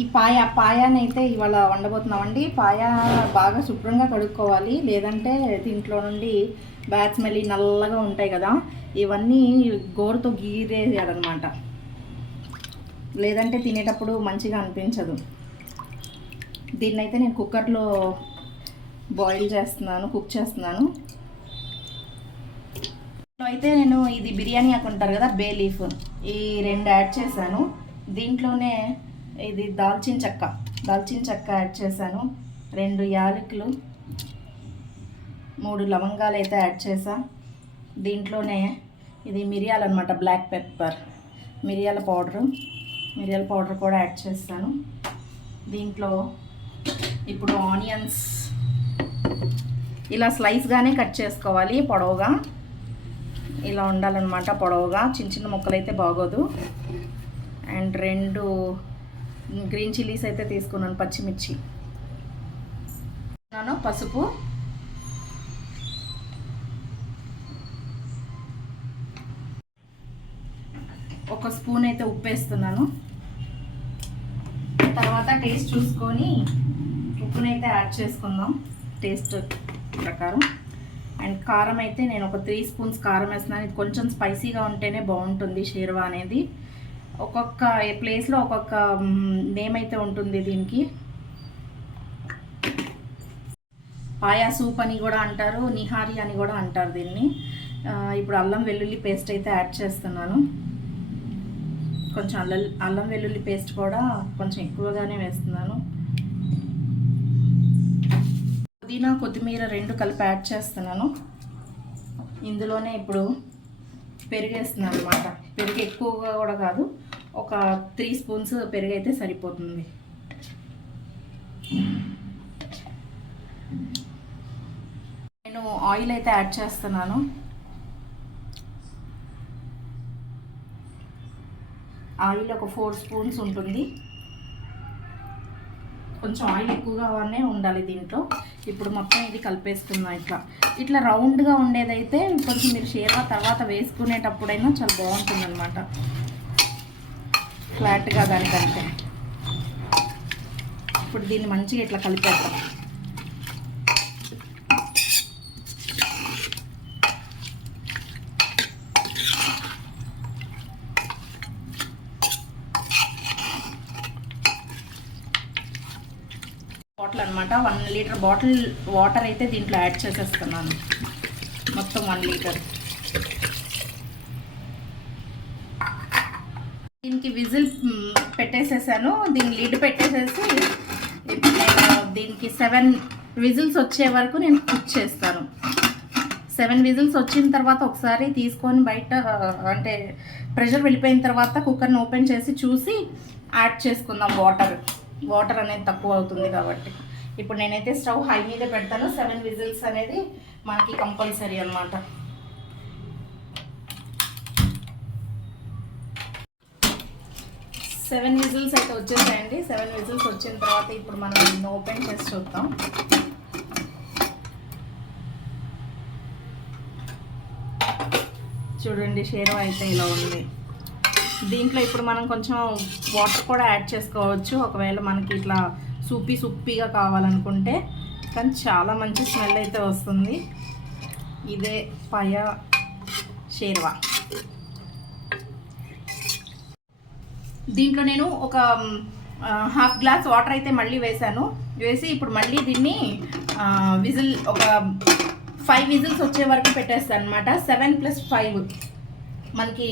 ఈ పాయానైతే ఇవాళ వండబోతున్నామండి. పాయ బాగా శుభ్రంగా కడుక్కోవాలి, లేదంటే దీంట్లో నుండి బ్యాట్స్ మళ్ళీ నల్లగా ఉంటాయి కదా, ఇవన్నీ గోరుతో గీరేయాలన్నమాట, లేదంటే తినేటప్పుడు మంచిగా అనిపించదు. దీన్నైతే నేను కుక్కర్లో కుక్ చేస్తున్నాను. అయితే నేను ఇది బిర్యానీ ఆకుంటారు కదా, బే లీఫ్, ఈ 2 యాడ్ చేశాను. దీంట్లోనే ఇది దాల్చిన చెక్క యాడ్ చేశాను, 2 యాలకులు, 3 లవంగాలు అయితే యాడ్ చేసా. దీంట్లోనే ఇది మిరియాలు అనమాట, బ్లాక్ పెప్పర్, మిరియాల పౌడర్ కూడా యాడ్ చేస్తాను. దీంట్లో ఇప్పుడు ఆనియన్స్ ఇలా స్లైస్గానే కట్ చేసుకోవాలి, పొడవుగా ఇలా ఉండాలన్నమాట, పొడవుగా. చిన్న ముక్కలు అయితే బాగోదు. అండ్ 2 గ్రీన్ చిల్లీస్ అయితే తీసుకున్నాను, పచ్చిమిర్చి, పసుపు, ఒక స్పూన్ అయితే ఉప్పు వేస్తున్నాను. తర్వాత టేస్ట్ చూసుకొని ఉప్పునైతే యాడ్ చేసుకుందాం టేస్ట్ ప్రకారం. అండ్ కారం అయితే నేను ఒక 3 స్పూన్స్ కారం వేస్తున్నాను. ఇది కొంచెం స్పైసీగా ఉంటేనే బాగుంటుంది షేర్వా అనేది. ఒక్కొక్క ప్లేస్లో ఒక్కొక్క నేమ్ అయితే ఉంటుంది దీనికి. పాయా సూప్ అని కూడా అంటారు, నిహారీ అని కూడా అంటారు దీన్ని. ఇప్పుడు అల్లం వెల్లుల్లి పేస్ట్ అయితే యాడ్ చేస్తున్నాను. కొంచెం అల్లం వెల్లుల్లి పేస్ట్ కూడా కొంచెం ఎక్కువగానే వేస్తున్నాను. పుదీనా కొత్తిమీర 2 కలిపి యాడ్ చేస్తున్నాను. ఇందులోనే ఇప్పుడు పెరుగు వేస్తున్నాను అనమాట. పెరుగు ఎక్కువగా కూడా కాదు, ఒక 3 స్పూన్స్ పెరుగు అయితే సరిపోతుంది. నేను ఆయిల్ అయితే యాడ్ చేస్తున్నాను. ఆయిల్ ఒక 4 స్పూన్స్ ఉంటుంది. కొంచెం ఆయిల్ ఎక్కువగానే ఉండాలి దీంట్లో. ఇప్పుడు మొత్తం ఇది కలిపేసుకుందాం. ఇట్లా రౌండ్గా ఉండేదైతే కొంచెం మీరు షేర్వా తర్వాత వేసుకునేటప్పుడైనా చాలా బాగుంటుంది అనమాట, ఫ్లాట్గా దానికంటే. ఇప్పుడు దీన్ని మంచిగా ఇట్లా కలిపేద్దాం. బాటిల్ అనమాట, 1 లీటర్ బాటిల్ వాటర్ అయితే దీంట్లో యాడ్ చేసేస్తున్నాను, మొత్తం 1 లీటర్. దీనికి విజిల్ పెట్టేసేసాను. దీని లిడ్ పెట్టేసేసి ఇప్పుడు నేను దీనికి 7 విజిల్స్ వచ్చే వరకు నేను కుక్ చేస్తాను. 7 విజిల్స్ వచ్చిన తర్వాత ఒకసారి తీసుకొని బయట, అంటే ప్రెషర్ వెళ్ళిపోయిన తర్వాత కుక్కర్ని ఓపెన్ చేసి చూసి యాడ్ చేసుకుందాం వాటర్ అనేది తక్కువ అవుతుంది కాబట్టి. ఇప్పుడు నేనైతే స్టవ్ హై మీద పెడతాను. 7 విజిల్స్ అనేది మనకి కంపల్సరీ అన్నమాట. సెవెన్ విజిల్స్ అయితే వచ్చేసాయండి. 7 విజిల్స్ వచ్చిన తర్వాత ఇప్పుడు మనం దీన్ని ఓపెన్ చేసి చూద్దాం. చూడండి, షేర్వా అయితే ఇలా ఉంది. దీంట్లో ఇప్పుడు మనం కొంచెం వాటర్ కూడా యాడ్ చేసుకోవచ్చు, ఒకవేళ మనకి ఇట్లా సూపీగా కావాలనుకుంటే. కానీ చాలా మంచి స్మెల్ అయితే వస్తుంది. ఇదే పాయా షేర్వా. దీంట్లో నేను ఒక ½ గ్లాస్ వాటర్ అయితే మళ్ళీ వేసి ఇప్పుడు మళ్ళీ దీన్ని ఒక 5 విజిల్స్ వచ్చే వరకు పెట్టేస్తాను అనమాట. 7 + 5 మనకి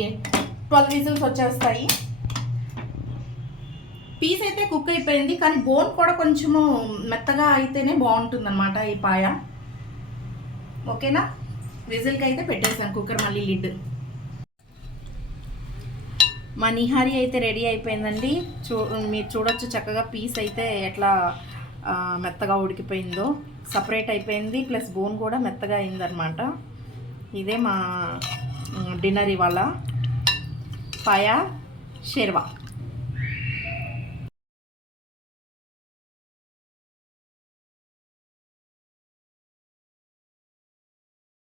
12 విజిల్స్ వచ్చేస్తాయి. పీస్ అయితే కుక్ అయిపోయింది, కానీ బోన్ కూడా కొంచెము మెత్తగా అయితేనే బాగుంటుంది అనమాట ఈ పాయ. ఓకేనా, విజిల్కి అయితే పెట్టేసాను కుక్కర్ మళ్ళీ లిడ్. మా నిహారీ అయితే రెడీ అయిపోయిందండి. మీరు చూడొచ్చు చక్కగా పీస్ అయితే ఎట్లా మెత్తగా ఉడికిపోయిందో, సపరేట్ అయిపోయింది, ప్లస్ బోన్ కూడా మెత్తగా అయిందనమాట. ఇదే మా డిన్నర్ ఇవాళ, పాయా షేర్వా.